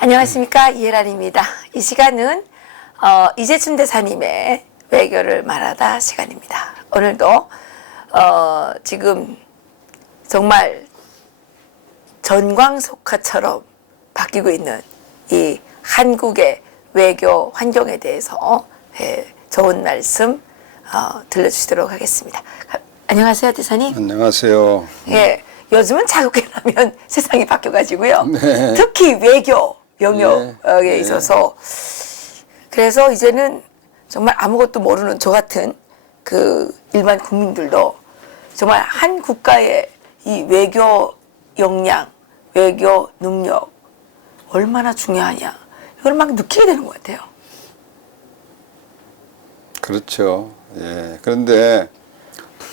안녕하십니까, 이혜란입니다. 이 시간은 이재춘 대사님의 외교를 말하다 시간입니다. 오늘도 지금 정말 전광석화처럼 바뀌고 있는 이 한국의 외교 환경에 대해서 좋은 말씀 들려주시도록 하겠습니다. 안녕하세요, 대사님. 안녕하세요. 예, 요즘은 자국에 나면 세상이 바뀌어가지고요. 네. 특히 외교 영역에 네. 있어서 그래서 이제는 정말 아무것도 모르는 저 같은 그 일반 국민들도 정말 한 국가의 이 외교 역량, 외교 능력 얼마나 중요하냐 이걸 막 느끼게 되는 것 같아요. 그렇죠. 예. 그런데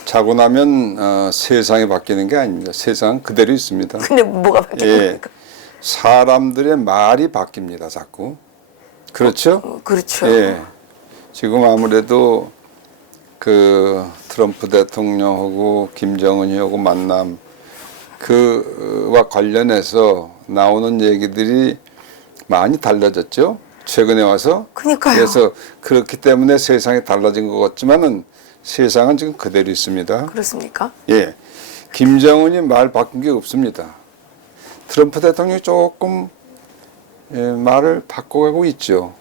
자고 나면 세상이 바뀌는 게 아닙니다. 세상은 그대로 있습니다. 근데 뭐가 바뀌는 예. 겁니까? 사람들의 말이 바뀝니다. 자꾸. 그렇죠? 그렇죠. 예. 지금 아무래도 그 트럼프 대통령하고 김정은이하고 만남 그와 관련해서 나오는 얘기들이 많이 달라졌죠. 최근에 와서. 그러니까요. 그래서 그렇기 때문에 세상이 달라진 것 같지만은 세상은 지금 그대로 있습니다. 그렇습니까? 예. 김정은이 말 바꾼 게 없습니다. 트럼프 대통령이 조금 말을 바꿔가고 있죠.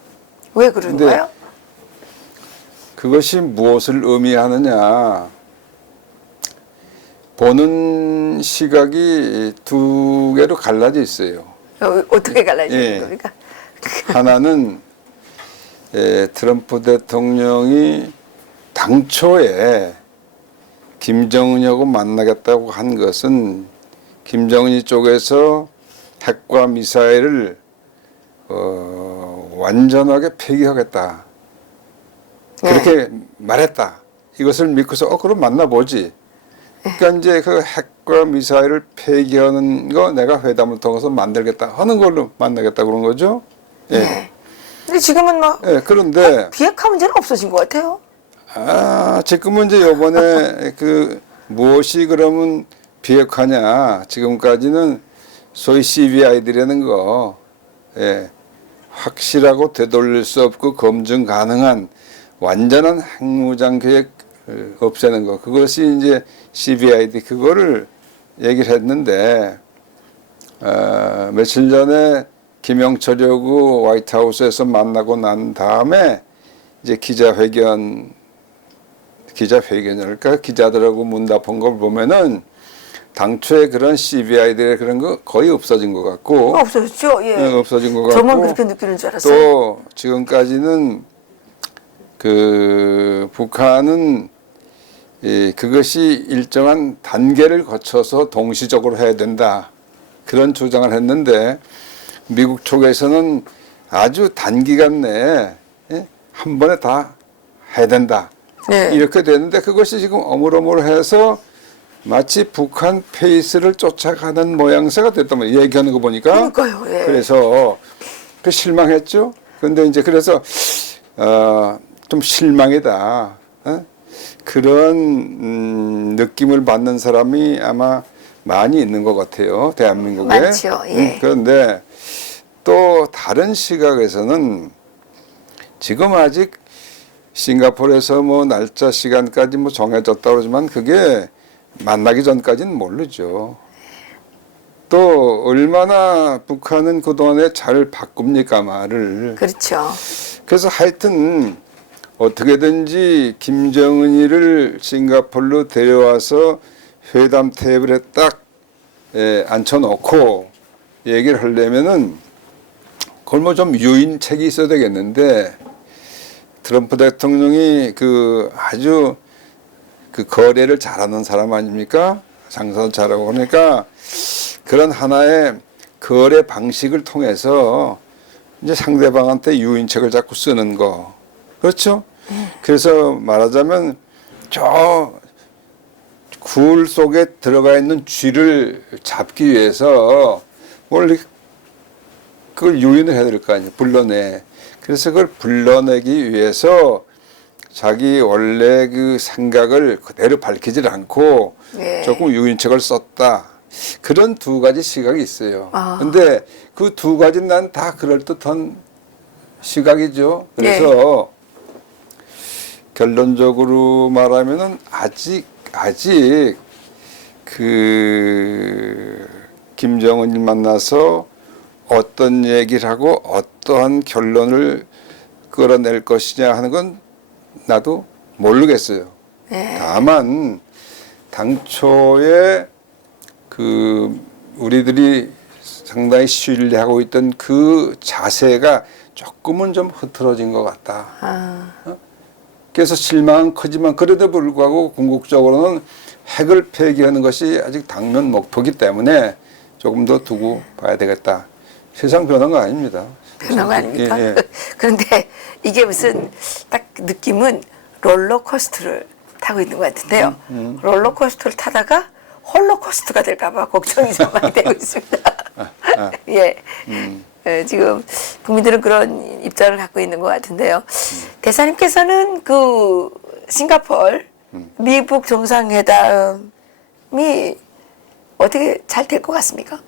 왜 그런가요? 그것이 무엇을 의미하느냐. 보는 시각이 두 개로 갈라져 있어요. 어떻게 갈라지는 예. 겁니까? 하나는 트럼프 대통령이 당초에 김정은하고 만나겠다고 한 것은 김정은이 쪽에서 핵과 미사일을 완전하게 폐기하겠다. 그렇게 말했다. 이것을 믿고서 그럼 만나보지. 그러니까 이제 그 핵과 미사일을 폐기하는 거 내가 회담을 통해서 만들겠다 하는 걸로 만나겠다 그런 거죠. 예. 네. 근데 지금은 뭐 예, 그런데 비핵화 문제는 없어진 것 같아요. 지금은 이제 요번에 그 무엇이 그러면 비핵화냐. 지금까지는 소위 CBI들이라는 거, 예, 확실하고 되돌릴 수 없고 검증 가능한 완전한 핵무장 계획 없애는 거. 그것이 이제 CBID 그거를 얘기를 했는데, 며칠 전에 김영철하고 화이트하우스에서 만나고 난 다음에 이제 기자회견이랄까 기자들하고 문답한 걸 보면은 당초에 그런 CBI들의 그런 거 거의 없어진 것 같고 없어졌죠. 예. 없어진 것 같고 저만 그렇게 느끼는 줄 알았어요. 또 지금까지는 그 북한은 그것이 일정한 단계를 거쳐서 동시적으로 해야 된다 그런 주장을 했는데 미국 쪽에서는 아주 단기간 내에 한 번에 다 해야 된다. 네. 이렇게 됐는데 그것이 지금 어물어물해서 마치 북한 페이스를 쫓아가는 모양새가 됐단 말이에요. 얘기하는 거 보니까. 그러니까요. 예. 그래서 그 실망했죠. 근데 이제 그래서 좀 실망이다. 그런 느낌을 받는 사람이 아마 많이 있는 것 같아요. 대한민국에. 많죠. 예. 그런데 또 다른 시각에서는 지금 아직 싱가포르에서 뭐 날짜 시간까지 뭐 정해졌다 그러지만 그게 만나기 전까지는 모르죠. 또 얼마나 북한은 그동안에 잘 바꿉니까 말을. 그렇죠. 그래서 하여튼 어떻게든지 김정은이를 싱가포르로 데려와서 회담 테이블에 딱 앉혀놓고 얘기를 하려면은 그걸 뭐 좀 유인책이 있어야 되겠는데 트럼프 대통령이 그 아주 그 거래를 잘하는 사람 아닙니까? 장사도 잘하고 그러니까 그런 하나의 거래 방식을 통해서 이제 상대방한테 유인책을 자꾸 쓰는 거. 그렇죠? 그래서 말하자면 저 굴 속에 들어가 있는 쥐를 잡기 위해서 뭘 그걸 유인을 해야 될 거 아니에요. 불러내. 그래서 그걸 불러내기 위해서 자기 원래 그 생각을 그대로 밝히질 않고 예. 조금 유인책을 썼다. 그런 두 가지 시각이 있어요. 아. 근데 그 두 가지는 난 다 그럴듯한 시각이죠. 그래서 결론적으로 말하면은 아직 그 김정은을 만나서 어떤 얘기를 하고 어떠한 결론을 끌어낼 것이냐 하는 건 나도 모르겠어요. 네. 다만 당초에 그 우리들이 상당히 신뢰하고 있던 그 자세가 조금은 좀 흐트러진 것 같다. 아, 그래서 실망은 크지만 그래도 불구하고 궁극적으로는 핵을 폐기하는 것이 아직 당면 목표이기 때문에 조금 더 두고 봐야 되겠다. 세상 변한 거 아닙니다. 변한 거 아닙니까? 예, 예. 그런데 이게 무슨 딱 느낌은 롤러코스터를 타고 있는 것 같은데요. 롤러코스터를 타다가 홀로코스터가 될까봐 걱정이 좀 많이 되고 있습니다. 예. 지금 국민들은 그런 입장을 갖고 있는 것 같은데요. 대사님께서는 그 싱가폴 미북 정상회담이 어떻게 잘 될 것 같습니까?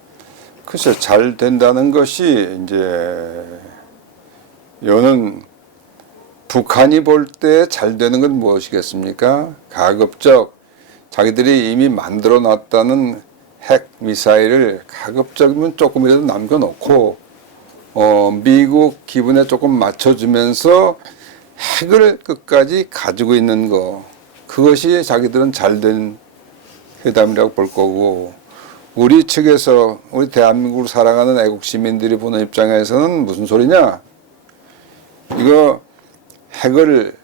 글쎄 잘 된다는 것이 이제 요는 북한이 볼 때 잘 되는 건 무엇이겠습니까? 가급적 자기들이 이미 만들어 놨다는 핵 미사일을 가급적이면 조금이라도 남겨놓고 미국 기분에 조금 맞춰주면서 핵을 끝까지 가지고 있는 거 그것이 자기들은 잘된 회담이라고 볼 거고 우리 측에서 우리 대한민국을 사랑하는 애국 시민들이 보는 입장에서는 무슨 소리냐? 이거 핵을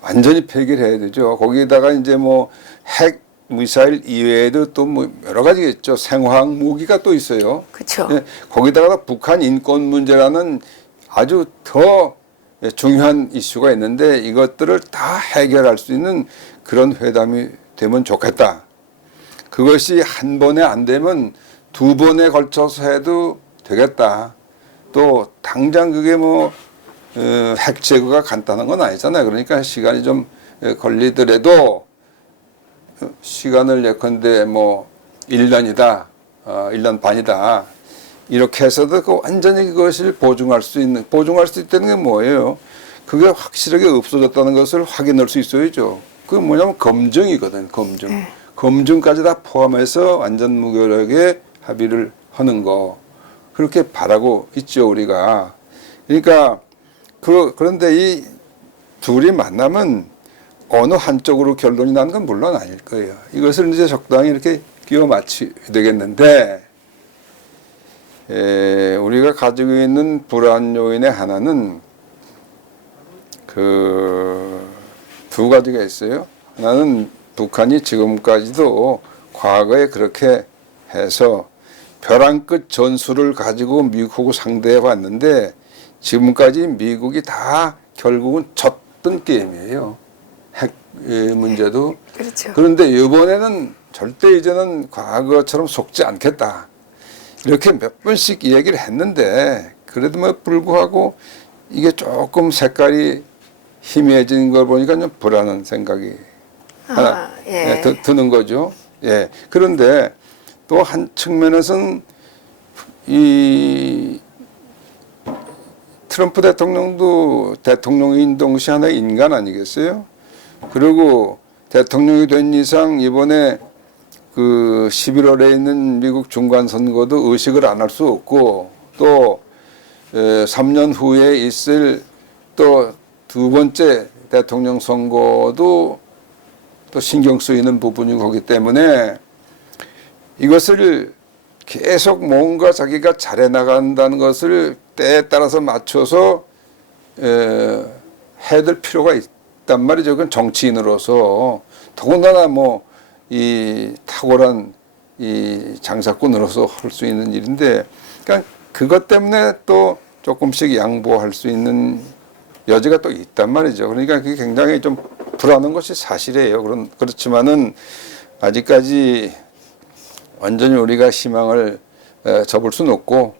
완전히 폐기를 해야 되죠. 거기에다가 이제 뭐 핵 미사일 이외에도 또 뭐 여러 가지가 있죠. 생화학 무기가 또 있어요. 그렇죠. 예, 거기다가 북한 인권 문제라는 아주 더 중요한 이슈가 있는데 이것들을 다 해결할 수 있는 그런 회담이 되면 좋겠다. 그것이 한 번에 안 되면 두 번에 걸쳐서 해도 되겠다. 또 당장 그게 뭐 핵 제거가 간단한 건 아니잖아요. 그러니까 시간이 좀 걸리더라도 시간을 예컨대 뭐 1년이다, 1년 반이다. 이렇게 해서도 그 완전히 그것을 보증할 수 있다는 게 뭐예요? 그게 확실하게 없어졌다는 것을 확인할 수 있어야죠. 그게 뭐냐면 검증이거든, 검증. 검증까지 다 포함해서 완전 무결하게 합의를 하는 거. 그렇게 바라고 있죠, 우리가. 그러니까, 그런데 이 둘이 만나면 어느 한쪽으로 결론이 나는 건 물론 아닐 거예요. 이것을 이제 적당히 이렇게 끼워 맞춰야 되겠는데, 우리가 가지고 있는 불안 요인의 하나는 그 두 가지가 있어요. 하나는 북한이 지금까지도 과거에 그렇게 해서 벼랑 끝 전술을 가지고 미국하고 상대해 봤는데 지금까지 미국이 다 결국은 졌던 게임이에요. 핵 문제도. 그렇죠. 그런데 이번에는 절대 이제는 과거처럼 속지 않겠다. 이렇게 몇 번씩 얘기를 했는데 그래도 뭐 불구하고 이게 조금 색깔이 희미해진 걸 보니까 좀 불안한 생각이 하나 드는 거죠. 예. 그런데 또 한 측면에서는 이 트럼프 대통령도 대통령인 동시에 하나의 인간 아니겠어요? 그리고 대통령이 된 이상 이번에 그 11월에 있는 미국 중간 선거도 의식을 안 할 수 없고 또 3년 후에 있을 또 두 번째 대통령 선거도 또 신경 쓰이는 부분이 거기 때문에 이것을 계속 뭔가 자기가 잘해 나간다는 것을 때에 따라서 맞춰서 해야 될 필요가 있단 말이죠. 그건 정치인으로서 더군다나 뭐 이 탁월한 이 장사꾼으로서 할 수 있는 일인데, 그러니까 그것 때문에 또 조금씩 양보할 수 있는 여지가 또 있단 말이죠. 그러니까 그게 굉장히 좀 불안한 것이 사실이에요. 그렇지만은 아직까지 완전히 우리가 희망을 접을 수는 없고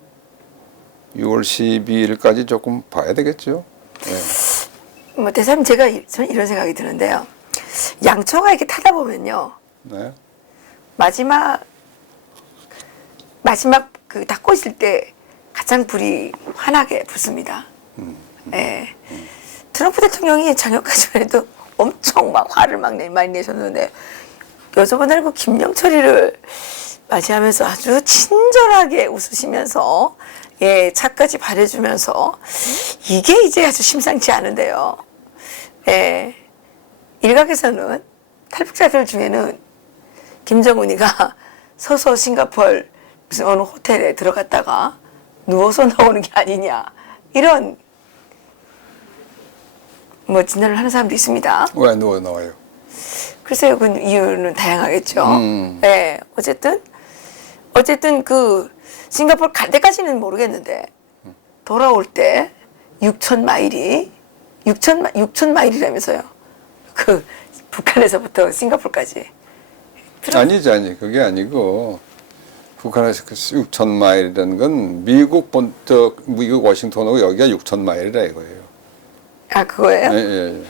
6월 12일까지 조금 봐야 되겠죠. 네. 뭐 대사님 저는 이런 생각이 드는데요. 양초가 이렇게 타다 보면요. 네. 마지막 그 다 꺼질 때 가장 불이 환하게 붙습니다. 예. 트럼프 대통령이 작년까지만 해도 엄청 막 화를 막 많이 내셨는데 여저번에 그 김영철이를 맞이하면서 아주 친절하게 웃으시면서 예, 차까지 바래주면서 이게 이제 아주 심상치 않은데요. 예. 일각에서는 탈북자들 중에는 김정은이가 서서 싱가포르 무슨 어느 호텔에 들어갔다가 누워서 나오는 게 아니냐 이런 뭐 진단을 하는 사람도 있습니다. 왜 누워 나와요? 글쎄요, 그 이유는 다양하겠죠. 네, 어쨌든 그 싱가포르 갈 때까지는 모르겠는데 돌아올 때 6천 마일이라면서요. 그 북한에서부터 싱가포르까지. 아니 그게 아니고 북한에서 그 6천 마일이라는 건 미국 미국 워싱턴하고 여기가 6천 마일이라 이거예요. 아 그거예요? 예.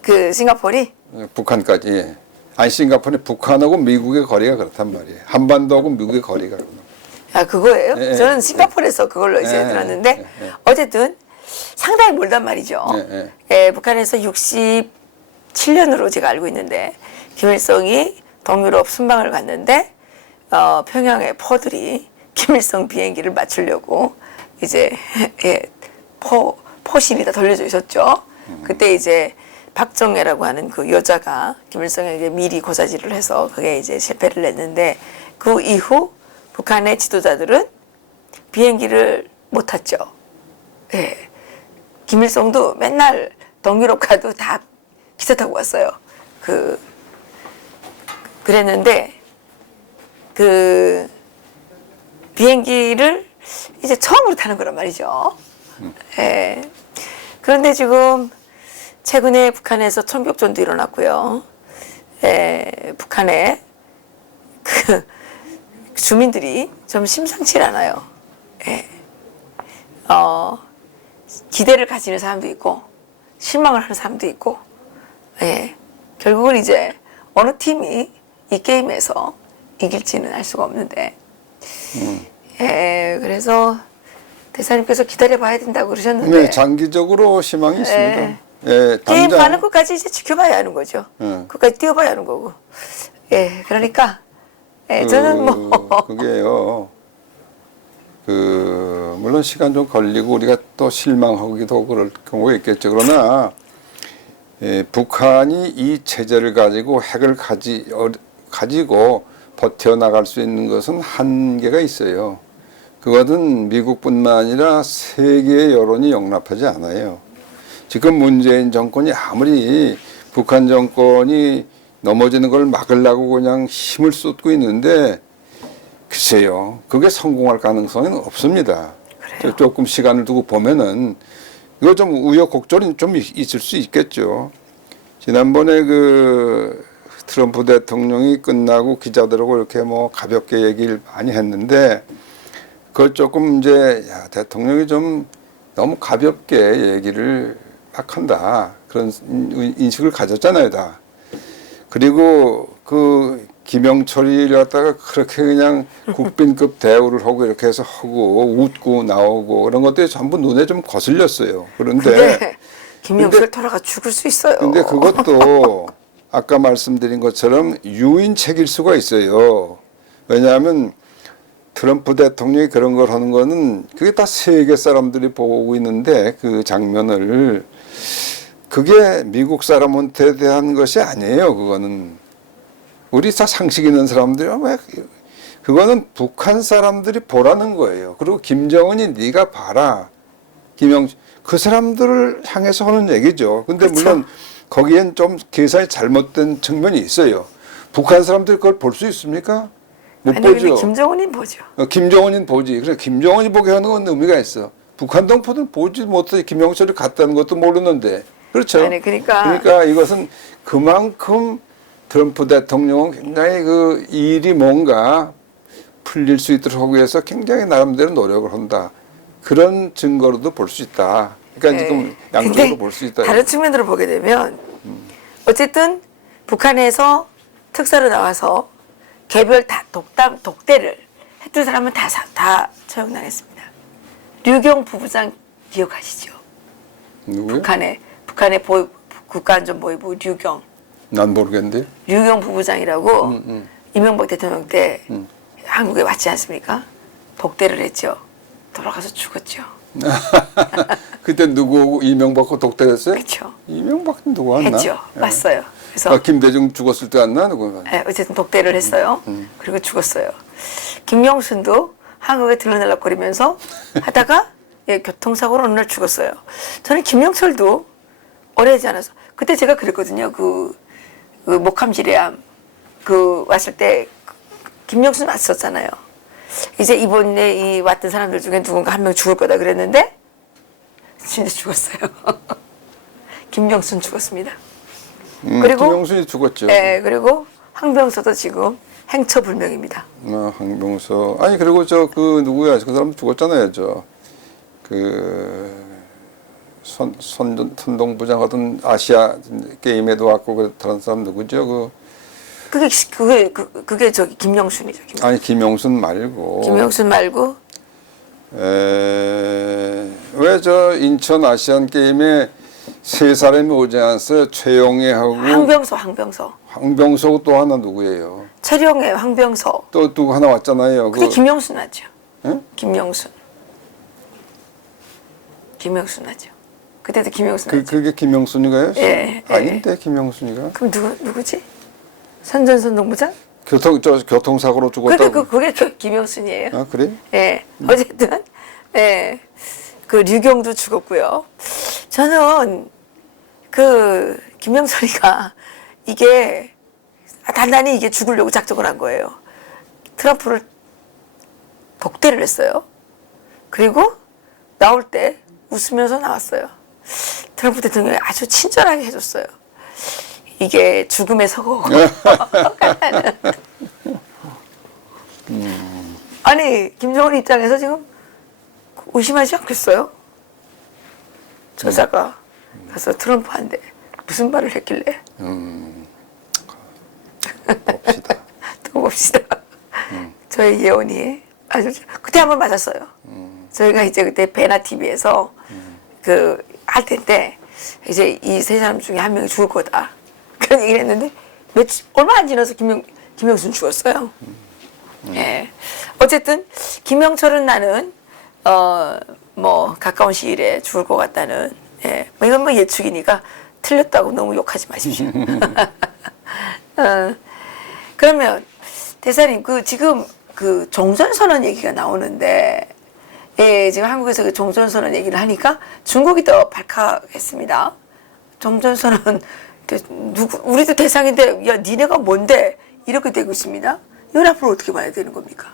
그 싱가포르이? 북한까지. 예. 아니 싱가포르는 북한하고 미국의 거리가 그렇단 말이에요. 한반도하고 미국의 거리가. 아 그거예요? 예, 저는 싱가포르에서 그걸로 이제 들었는데 어쨌든 상당히 멀단 말이죠. 예, 북한에서 67년으로 제가 알고 있는데 김일성이 동유럽 순방을 갔는데 평양의 포들이 김일성 비행기를 맞추려고 이제 예, 포실이 다 돌려져 있었죠. 그때 이제 박정혜라고 하는 그 여자가 김일성에게 미리 고사질을 해서 그게 이제 실패를 냈는데 그 이후 북한의 지도자들은 비행기를 못 탔죠. 예. 김일성도 맨날 동유럽 가도 다 기차 타고 왔어요. 그랬는데 그 비행기를 이제 처음으로 타는 거란 말이죠. 예. 그런데 지금 최근에 북한에서 총격전도 일어났고요. 예, 북한의 그 주민들이 좀 심상치 않아요. 예. 기대를 가지는 사람도 있고 실망을 하는 사람도 있고 예. 결국은 이제 어느 팀이 이 게임에서 이길지는 알 수가 없는데 예, 그래서 대사님께서 기다려봐야 된다고 그러셨는데 네, 장기적으로 희망이 있습니다. 예. 예, 게임 당장 가는 것까지 이제 지켜봐야 하는 거죠. 그까지 뛰어봐야 하는 거고. 예, 그러니까 예, 저는 뭐 그게요. 물론 시간 좀 걸리고 우리가 또 실망하기도 하고 그럴 경우가 있겠죠. 그러나 북한이 이 체제를 가지고 핵을 가지고 버텨나갈 수 있는 것은 한계가 있어요. 그것은 미국뿐만 아니라 세계의 여론이 용납하지 않아요. 지금 문재인 정권이 아무리 북한 정권이 넘어지는 걸 막으려고 그냥 힘을 쏟고 있는데 글쎄요, 그게 성공할 가능성은 없습니다. 조금 시간을 두고 보면은 이거 좀 우여곡절이 좀 있을 수 있겠죠. 지난번에 그 트럼프 대통령이 끝나고 기자들하고 이렇게 뭐 가볍게 얘기를 많이 했는데 그걸 조금 이제 대통령이 좀 너무 가볍게 얘기를 막 한다 그런 인식을 가졌잖아요, 다. 그리고 그 김영철이를 갖다가 그렇게 그냥 국빈급 대우를 하고 이렇게 해서 하고 웃고 나오고 그런 것들이 전부 눈에 좀 거슬렸어요. 그런데 김영철 돌아가 죽을 수 있어요. 근데 그것도 아까 말씀드린 것처럼 유인책일 수가 있어요. 왜냐하면 트럼프 대통령이 그런 걸 하는 거는 그게 다 세계 사람들이 보고 있는데 그 장면을 그게 미국 사람한테 대한 것이 아니에요. 그거는 우리 다 상식 있는 사람들이 왜 그거는 북한 사람들이 보라는 거예요. 그리고 김정은이 네가 봐라. 그 사람들을 향해서 하는 얘기죠. 근데 그렇죠. 물론 거기엔 좀 계산이 잘못된 측면이 있어요. 북한 사람들이 그걸 볼 수 있습니까? 못 아니, 보죠. 김정은이 보죠. 김정은이 보지. 그래 김정은이 보게 하는 건 의미가 있어. 북한 동포들은 보지 못해 김영철이 갔다는 것도 모르는데. 그렇죠. 아니, 그러니까 이것은 그만큼 트럼프 대통령은 굉장히 그 일이 뭔가 풀릴 수 있도록 하기 위해서 굉장히 나름대로 노력을 한다. 그런 증거로도 볼 수 있다. 그러니까 지금 양쪽으로 볼 수 있다. 다른 측면으로 보게 되면 어쨌든 북한에서 특사로 나와서 개별 다 독대를 했던 사람은 다 처형당했습니다. 류경 부부장 기억하시죠? 누구요? 북한의 국가안전보위부 류경. 난 모르겠는데. 류경 부부장이라고 이명박 대통령 때 한국에 왔지 않습니까? 독대를 했죠. 돌아가서 죽었죠. 그때 누구하고 이명박하고 독대했어요? 그렇죠. 이명박은 누구 왔나? 했죠. 예. 왔어요. 그래서 김대중 죽었을 때 왔나 누구? 예, 어쨌든 독대를 했어요. 그리고 죽었어요. 김영순도 한국에 들러날락거리면서 하다가 예, 교통사고로 어느 날 죽었어요. 저는 김영철도 오래되지 않아서 그때 제가 그랬거든요. 그 목함지뢰암 왔을 때 김영순 왔었잖아요. 이제 이번에 이 왔던 사람들 중에 누군가 한 명 죽을 거다 그랬는데 진짜 죽었어요. 김영순 죽었습니다. 그리고 김영순이 죽었죠. 네, 그리고 황병서도 지금 행처불명입니다. 황병서. 아니 그리고 저 그 누구야? 그 사람 죽었잖아요. 선동부장 하던 아시아 게임에도 왔고 그랬던 사람 누구죠? 그게 저기 김영순이죠. 아니 김영순 말고. 김영순 말고 왜 저 인천 아시안 게임에 세 사람이 오지 않았어요? 최영애하고 황병서 또 하나 누구예요? 최영애, 황병서. 또 누구 하나 왔잖아요. 그게 김영순 하죠. 응? 김영순 하죠. 그때도 김영순 하죠. 그게 김영순이가요? 예, 아닌데 김영순이가? 그럼 누구지? 선전선동부장? 교통사고로 죽었다고. 그게 김영순이에요. 아 그래? 예, 어쨌든 예, 그 류경도 죽었고요. 저는 그 김영선이가 이게 단단히 이게 죽으려고 작정을 한 거예요. 트럼프를 독대를 했어요. 그리고 나올 때 웃으면서 나왔어요. 트럼프 대통령이 아주 친절하게 해줬어요. 이게 죽음의 서고. 아니 김정은 입장에서 지금 의심하지 않겠어요? 저자가 가서 트럼프한테 무슨 말을 했길래? 봅시다. 또 봅시다. 저의 예언이 아주 그때 한번 맞았어요. 저희가 이제 그때 베나 TV에서 그 할 텐데 이제 이 세 사람 중에 한 명이 죽을 거다 그런 얘기를 했는데 얼마 안 지나서 김영순 죽었어요. 예. 어쨌든 김영철은 나는 뭐 가까운 시일에 죽을 것 같다는 예. 뭐 이건 뭐 예측이니까 틀렸다고 너무 욕하지 마십시오. 그러면 대사님 지금 그 종전선언 얘기가 나오는데 예, 지금 한국에서 그 종전선언 얘기를 하니까 중국이 더 발칵했습니다. 종전선언 우리도 대상인데 야 니네가 뭔데 이렇게 되고 있습니다. 이건 앞으로 어떻게 봐야 되는 겁니까?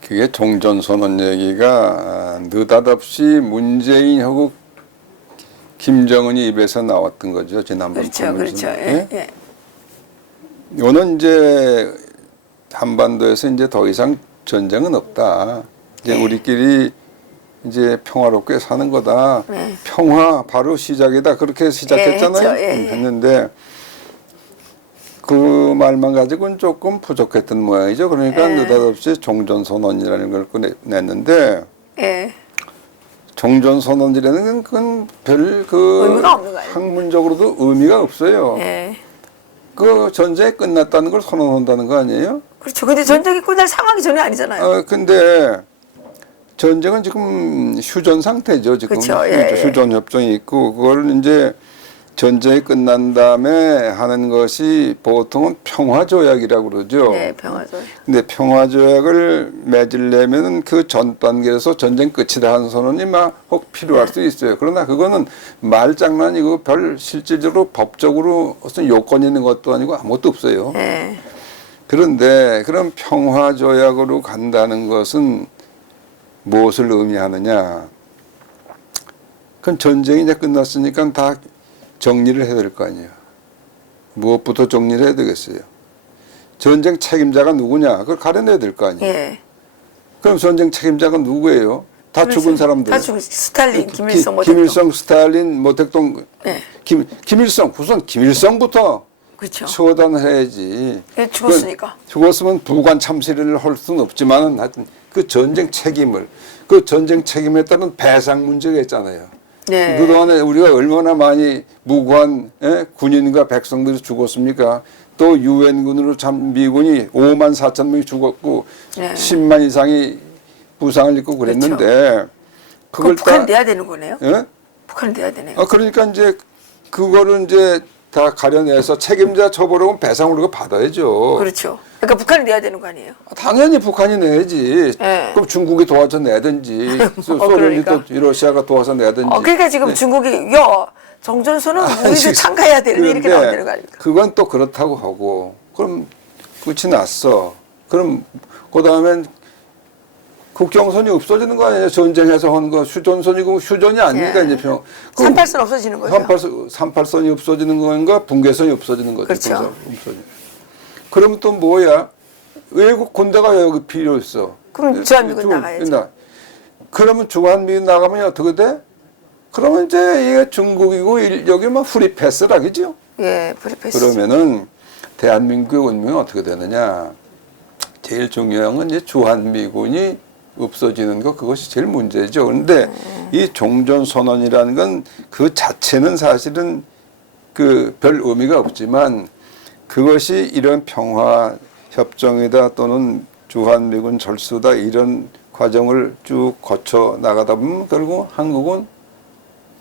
그게 종전선언 얘기가 느닷없이 문재인하고 김정은이 입에서 나왔던 거죠. 지난번 그렇죠. 예? 예. 이거는 이제 한반도에서 이제 더 이상 전쟁은 없다. 이제 예. 우리끼리 이제 평화롭게 사는 거다. 예. 평화 바로 시작이다. 그렇게 시작했잖아요. 했는데 그 말만 가지고는 조금 부족했던 모양이죠. 그러니까 느닷없이 종전선언이라는 걸 냈는데 예. 종전선언이라는 건 별 의미가 없는 거 아니에요? 학문적으로도 의미가 없어요. 예. 그 전쟁이 끝났다는 걸 선언한다는 거 아니에요? 그렇죠. 근데 전쟁이 끝날 상황이 전혀 아니잖아요. 근데 전쟁은 지금 휴전 상태죠. 지금 그렇죠. 예. 휴전 협정이 있고 그걸 이제 전쟁이 끝난 다음에 하는 것이 보통은 평화조약이라고 그러죠. 네, 평화조약. 근데 평화조약을 맺으려면 그 전 단계에서 전쟁 끝이다 하는 선언이 혹 필요할 수 있어요. 그러나 그거는 말장난이고 별 실질적으로 법적으로 어떤 요건이 있는 것도 아니고 아무것도 없어요. 네. 그런데 그런 평화조약으로 간다는 것은 무엇을 의미하느냐. 그럼 전쟁이 이제 끝났으니까 다 정리를 해야 될 거 아니에요. 무엇부터 정리를 해야 되겠어요. 전쟁 책임자가 누구냐. 그걸 가려내야 될 거 아니에요. 예. 그럼 전쟁 책임자가 누구예요? 다 죽은 사람들. 다 죽은 스탈린, 김일성, 김일성, 스탈린, 대통령. 네. 김일성, 우선 김일성부터 그렇죠. 처단을 해야지. 예, 죽었으니까. 죽었으면 부관 참시를 할 수는 없지만은 하여튼 그 전쟁 책임을 그 전쟁 책임에 따른 배상 문제가 있잖아요. 네. 그동안에 우리가 얼마나 많이 무고한 군인과 백성들이 죽었습니까? 또 유엔군으로 참 미군이 5만 4천 명이 죽었고 네. 10만 이상이 부상을 입고 그랬는데 그걸 그걸 북한 내야 되는 거네요. 예? 북한 내야 되네요. 그러니까 이제 그거를 이제 다 가려내서 책임자 처벌하고 배상을 우리가 받아야죠. 그렇죠. 그러니까 북한이 내야 되는 거 아니에요? 당연히 북한이 내야지. 네. 그럼 중국이 도와서 내든지, 소련이 그러니까. 또 러시아가 도와서 내든지. 그러니까 지금 중국이 정전선은 우리도 지금 참가해야 되는데 이렇게 그런데 나오는 거 아닙니까? 그건 또 그렇다고 하고, 그럼 끝이 났어. 그럼 그 다음엔 국경선이 없어지는 거 아니에요? 전쟁에서 한 거 휴전선이고 휴전이 아닙니까 예. 이제 평. 38선 없어지는 거죠. 38선이 없어지는 건가 분계선이 없어지는 거죠. 그렇죠. 그러면 또 뭐야? 외국 군대가 여기 필요 있어. 그럼 주한미군 나가야죠. 그러면 주한미군 나가면 어떻게 돼? 그러면 이제 이게 중국이고 여기 막 프리 패스락이죠. 예, 프리패스. 그러면은 대한민국의 운명이 어떻게 되느냐? 제일 중요한 건 이제 주한미군이 없어지는 거 그것이 제일 문제죠. 그런데 이 종전선언이라는 건 그 자체는 사실은 그 별 의미가 없지만 그것이 이런 평화 협정이다 또는 주한미군 철수다 이런 과정을 쭉 거쳐 나가다 보면 결국 한국은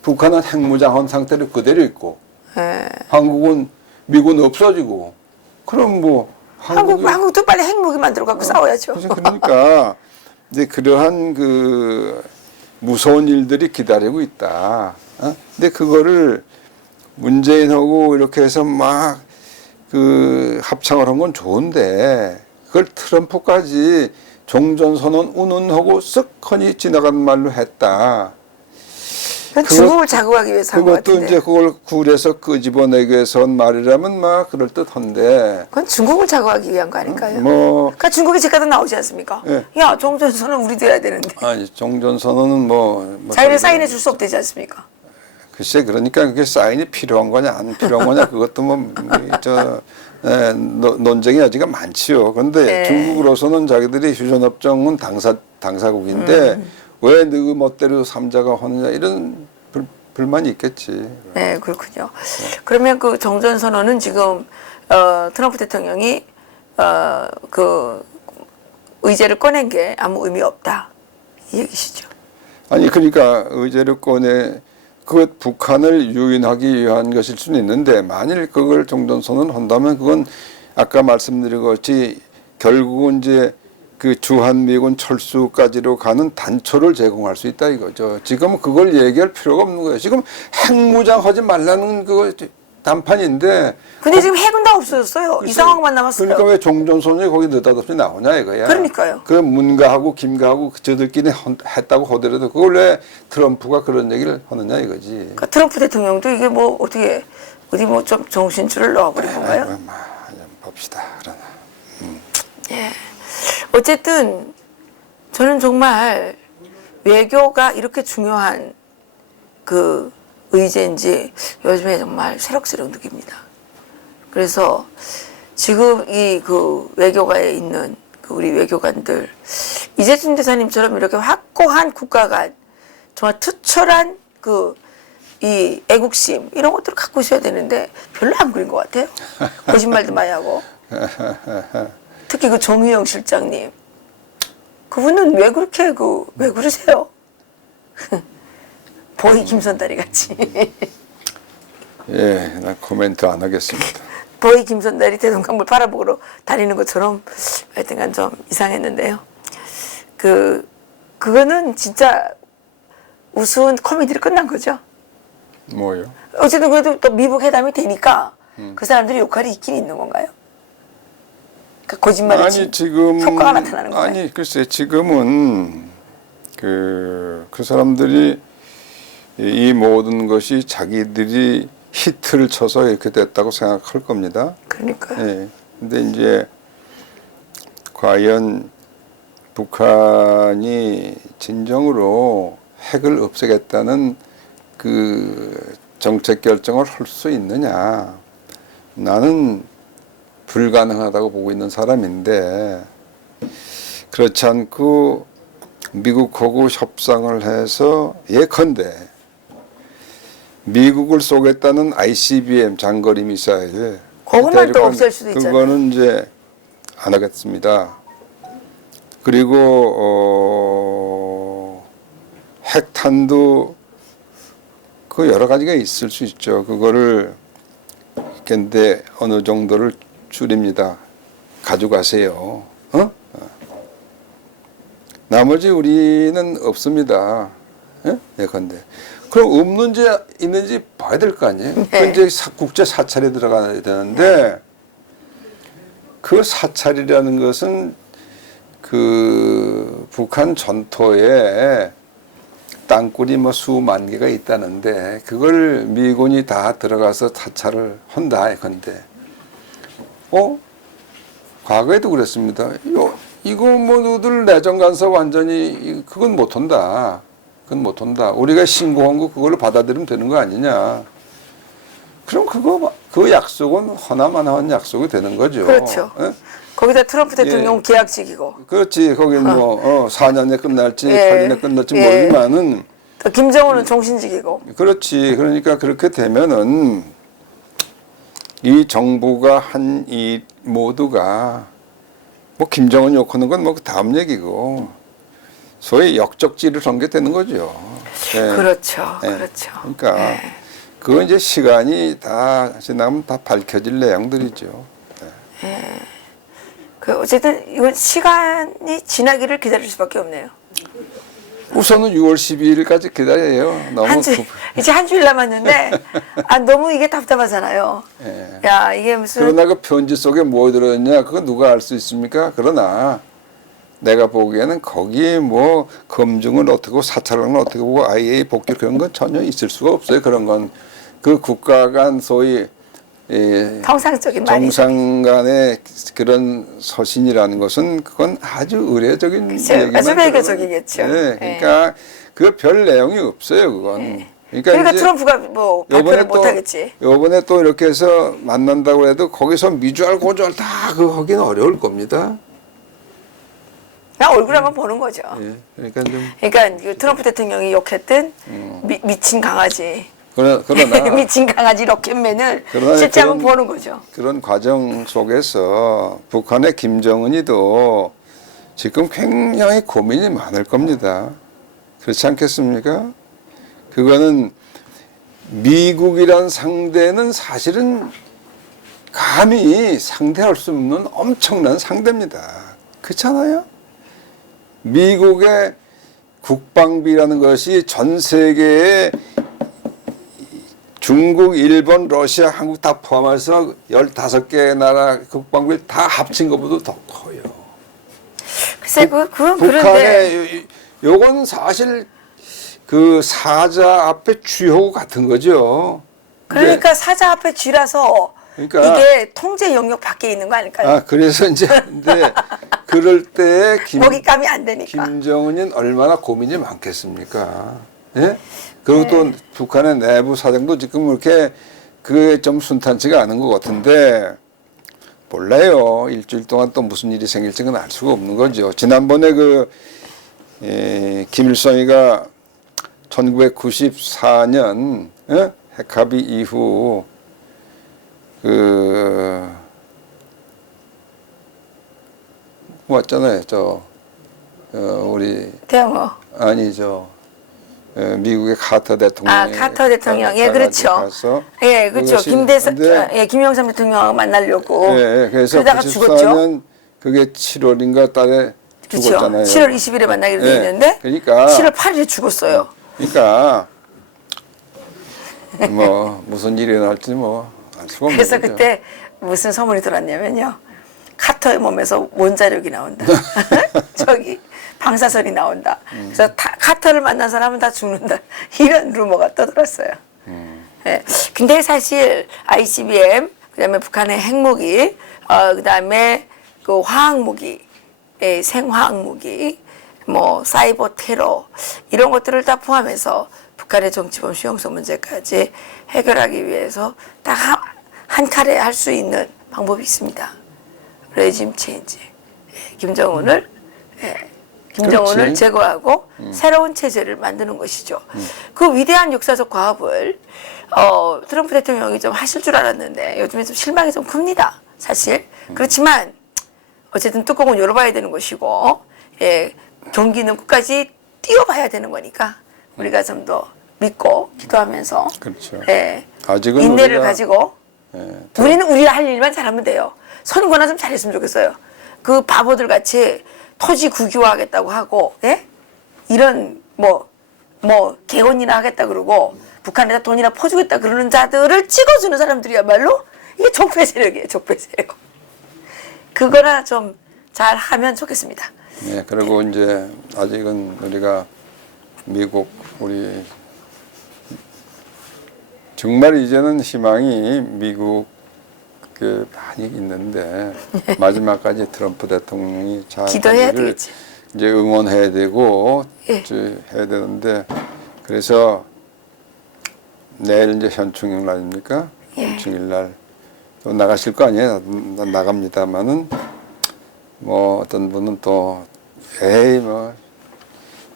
북한은 핵무장한 상태로 그대로 있고 예. 한국은 미군 없어지고 그럼 뭐 한국도 빨리 핵무기 만들어 갖고 싸워야죠. 그러니까 이제 그러한 그 무서운 일들이 기다리고 있다. 근데 그거를 문재인하고 이렇게 해서 막 그 합창을 한 건 좋은데 그걸 트럼프까지 종전선언 운운하고 쓱하니 지나간 말로 했다. 중국을 자극하기 위해서 한 것 그것도 같은데. 이제 그걸 굴에서 끄집어내기 위해서 한 말이라면 막 그럴 듯한데. 그건 중국을 자극하기 위한 거 아닐까요? 뭐 그러니까 중국이 제까지 나오지 않습니까? 예. 야, 종전선언 우리도 해야 되는데. 아니 종전선언은 뭐 자기네 사인해 줄 수 없대지 않습니까? 글쎄 그러니까 그게 사인이 필요한 거냐 안 필요한 거냐 그것도 뭐저 논쟁이 아직 많지요. 그런데 네. 중국으로서는 자기들이 휴전협정은 당사국인데 왜 너희 멋대로 삼자가 하느냐 이런 불만이 있겠지. 네, 그렇군요. 그러면 그 종전선언은 지금 트럼프 대통령이 그 의제를 꺼낸 게 아무 의미 없다 이 얘기시죠. 아니 그러니까 의제를 꺼내 그 북한을 유인하기 위한 것일 수는 있는데 만일 그걸 종전선언 한다면 그건 아까 말씀드린 것이 결국은 이제 그 주한미군 철수까지로 가는 단초를 제공할 수 있다 이거죠. 지금 그걸 얘기할 필요가 없는 거예요. 지금 핵무장하지 말라는 그 단판인데. 근데 지금 핵은 다 없어졌어요. 이 상황만 남았어요. 그러니까 왜 종전선언이 거기 느닷없이 나오냐 이거야. 그러니까요. 그 문가하고 김가하고 저들끼리 했다고 하더라도 그걸 왜 트럼프가 그런 얘기를 하느냐 이거지. 그러니까 트럼프 대통령도 이게 뭐 어떻게 어디 뭐 좀 정신줄을 놓아버린 건가요? 좀 봅시다. 그러나. 예. 어쨌든 저는 정말 외교가 이렇게 중요한 그 의제인지 요즘에 정말 새록새록 느낍니다. 그래서 지금 이 그 외교가에 있는 그 우리 외교관들 이재준 대사님처럼 이렇게 확고한 국가 간 정말 투철한 그 이 애국심 이런 것들을 갖고 있어야 되는데 별로 안 그린 것 같아요. 거짓말도 많이 하고. 특히 그 정의영 실장님 그분은 왜 그렇게 왜 그러세요? 보이 김선달이 같이. 예, 난 코멘트 안 하겠습니다. 보이 김선달이 대동강물 바라보러 다니는 것처럼 하여튼간 좀 이상했는데요. 그거는 진짜 우스운 코미디로 끝난 거죠. 뭐요? 어쨌든 그래도 또 미북 회담이 되니까 그 사람들이 역할이 있긴 있는 건가요? 그러니까 거짓말이 아니 지금 효과가 나타나는 건가요? 아니 글쎄 지금은 그 사람들이 이 모든 것이 자기들이 히트를 쳐서 이렇게 됐다고 생각할 겁니다. 그러니까요. 예. 근데 이제 과연 북한이 진정으로 핵을 없애겠다는 그 정책 결정을 할 수 있느냐. 나는 불가능하다고 보고 있는 사람인데 그렇지 않고 미국하고 협상을 해서 예컨대 미국을 쏘겠다는 ICBM 장거리 미사일 그것만 또 없앨 수도 있잖아요. 그거는 이제 안 하겠습니다. 그리고 핵탄도 그 여러 가지가 있을 수 있죠. 그거를 근데 어느 정도를 줄입니다. 가져가세요. 나머지 우리는 없습니다. 예컨대. 그럼 없는지 있는지 봐야 될 거 아니에요? 네. 그 이제 국제 사찰에 들어가야 되는데 그 사찰이라는 것은 그 북한 전토에 땅굴이 뭐 수만 개가 있다는데 그걸 미군이 다 들어가서 사찰을 한다 예컨대. 과거에도 그랬습니다. 이거 뭐 너들 내정 간섭 완전히 그건 못 한다. 그건 못 한다. 우리가 신고한 거 그걸로 받아들이면 되는 거 아니냐. 그럼 그 약속은 허나만한 약속이 되는 거죠. 그렇죠. 예? 거기다 트럼프 대통령 예. 계약직이고. 그렇지. 거긴 뭐 4년에 끝날지 예. 8년에 끝날지 예. 모르지만은 또 김정은은 종신직이고. 그렇지. 그러니까 그렇게 되면은 이 정부가 한 이 모두가 뭐 김정은 욕하는 건 뭐 다음 얘기고 소위 역적질을 한 게 되는 거죠. 예. 그렇죠. 예. 그렇죠. 그러니까 그건 이제 시간이 다 지나면 다 밝혀질 내용들이죠. 그 어쨌든 이건 시간이 지나기를 기다릴 수밖에 없네요. 우선은 6월 12일까지 기다려요. 너무 이제 한 주일 남았는데 너무 이게 답답하잖아요. 예. 야 이게 무슨 그러나 그 편지 속에 뭐 들어있냐 그거 누가 알 수 있습니까? 그러나 내가 보기에는 거기에 뭐 검증을 어떻게 사찰을 어떻게 보고 IA 복귀 그런 건 전혀 있을 수가 없어요. 그런 건 그 국가 간 소위 통상적인 말이죠. 정상 간의 그런 서신이라는 것은 그건 아주 의례적인 그렇죠. 얘기만 아주 들어요. 외교적이겠죠. 네, 그러니까 그 별 내용이 없어요. 그건. 그러니까 이제 트럼프가 뭐 발표를 못하겠지. 요번에 또 이렇게 해서 만난다고 해도 거기서 미주알 고주알 다 그거 하기는 어려울 겁니다. 그냥 얼굴 한번 보는 거죠. 예, 그러니까 좀 그러니까 그 트럼프 대통령이 욕했던 미친 강아지. 그러나 미친 강아지 로켓맨을 그러나 실제 한번 그런- 보는 거죠. 그런 과정 속에서 북한의 김정은이도 지금 굉장히 고민이 많을 겁니다. 그렇지 않겠습니까? 그거는 미국이란 상대는 사실은 감히 상대할 수 없는 엄청난 상대입니다. 그렇잖아요? 미국의 국방비라는 것이 전 세계에 중국, 일본, 러시아, 한국 다 포함해서 15개 나라 국방비를 다 합친 것보다 더 커요. 글쎄 그건 그런데 북한의 요건 사실 그 사자 앞에 쥐하고 같은 거죠. 그러니까 사자 앞에 쥐라서 그러니까- 이게 통제 영역 밖에 있는 거 아닐까요? 그래서 이제 근데 그럴 때 먹잇감이 안 되니까. 김정은은 얼마나 고민이 많겠습니까? 예? 그리고 또 북한의 내부 사정도 지금 이렇게 그게 좀 순탄치가 않은 것 같은데 몰라요. 일주일 동안 또 무슨 일이 생길지는 알 수가 없는 거죠. 지난번에 김일성이가 1994년 핵합의 이후 왔잖아요. 우리 대형어. 미국의 카터 대통령. 카터 대통령. 예, 그렇죠. 가서 예, 그렇죠. 김영삼 대통령 만나려고. 그래서 그러다가 죽었죠. 94년 그게 7월인가 달에 그렇죠. 죽었잖아요. 7월 20일에 만나기로 돼 있는데 그러니까 7월 8일에 죽었어요. 그러니까 뭐 무슨 일이 날지 뭐 알 수가 없는 그래서 거죠. 그때 무슨 소문이 들었냐면요. 카터의 몸에서 원자력이 나온다. 저기 방사선이 나온다. 그래서 카터를 만난 사람은 다 죽는다. 이런 루머가 떠들었어요. 예. 근데 사실 ICBM, 그다음에 북한의 핵무기, 그다음에 그 화학무기, 생화학무기, 뭐 사이버 테러 이런 것들을 다 포함해서 북한의 정치범 수용소 문제까지 해결하기 위해서 딱 한 칼에 할 수 있는 방법이 있습니다. 레짐 체인지. 예, 김정은을 그렇지. 제거하고 새로운 체제를 만드는 것이죠. 그 위대한 역사적 과업을 트럼프 대통령이 좀 하실 줄 알았는데 요즘에 좀 실망이 좀 큽니다. 사실. 그렇지만 어쨌든 뚜껑은 열어봐야 되는 것이고 예, 경기는 끝까지 뛰어봐야 되는 거니까 우리가 좀 더 믿고 기도하면서 그렇죠. 예, 아직은 인내를 우리가- 가지고 예, 우리는 우리가 할 일만 잘하면 돼요. 선거나 좀 잘했으면 좋겠어요. 그 바보들 같이 토지 국유화하겠다고 하고, 예? 이런 뭐 개헌이나 하겠다 그러고 북한에다 돈이나 퍼주겠다 그러는 자들을 찍어주는 사람들이야말로 이게 적폐 세력이에요. 적폐 세력. 그거나 좀 잘 하면 좋겠습니다. 예, 그리고 이제 아직은 우리가 미국 우리 정말 이제는 희망이 미국 그 많이 있는데 마지막까지 트럼프 대통령이 잘 기도해야 하기를 되겠지. 이제 응원해야 되고 예. 이제 해야 되는데 그래서 내일 이제 현충일 날입니까? 예. 현충일 날 또 나가실 거 아니에요? 난 나갑니다만은 뭐 어떤 분은 또 에이 뭐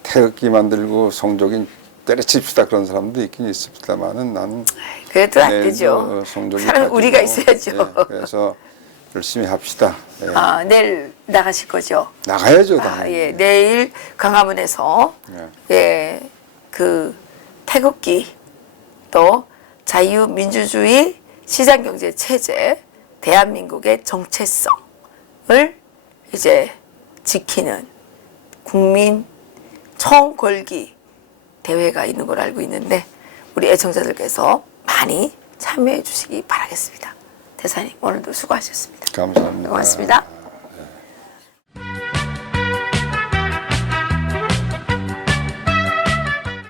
태극기 만들고 성적인 때려칩시다 그런 사람도 있긴 있습니다만은 나는 그래도 안 내일도 되죠. 성적이 사람 가지고, 우리가 있어야죠. 예, 그래서 열심히 합시다. 예. 아, 내일 나가실 거죠? 나가야죠. 아, 당연히. 예, 내일 광화문에서 예, 그 태극기 또 자유민주주의 시장경제 체제 대한민국의 정체성을 이제 지키는 국민 총궐기 대회가 있는 걸 알고 있는데 우리 애청자들께서 많이 참여해 주시기 바라겠습니다. 대사님 오늘도 수고하셨습니다. 감사합니다. 고맙습니다.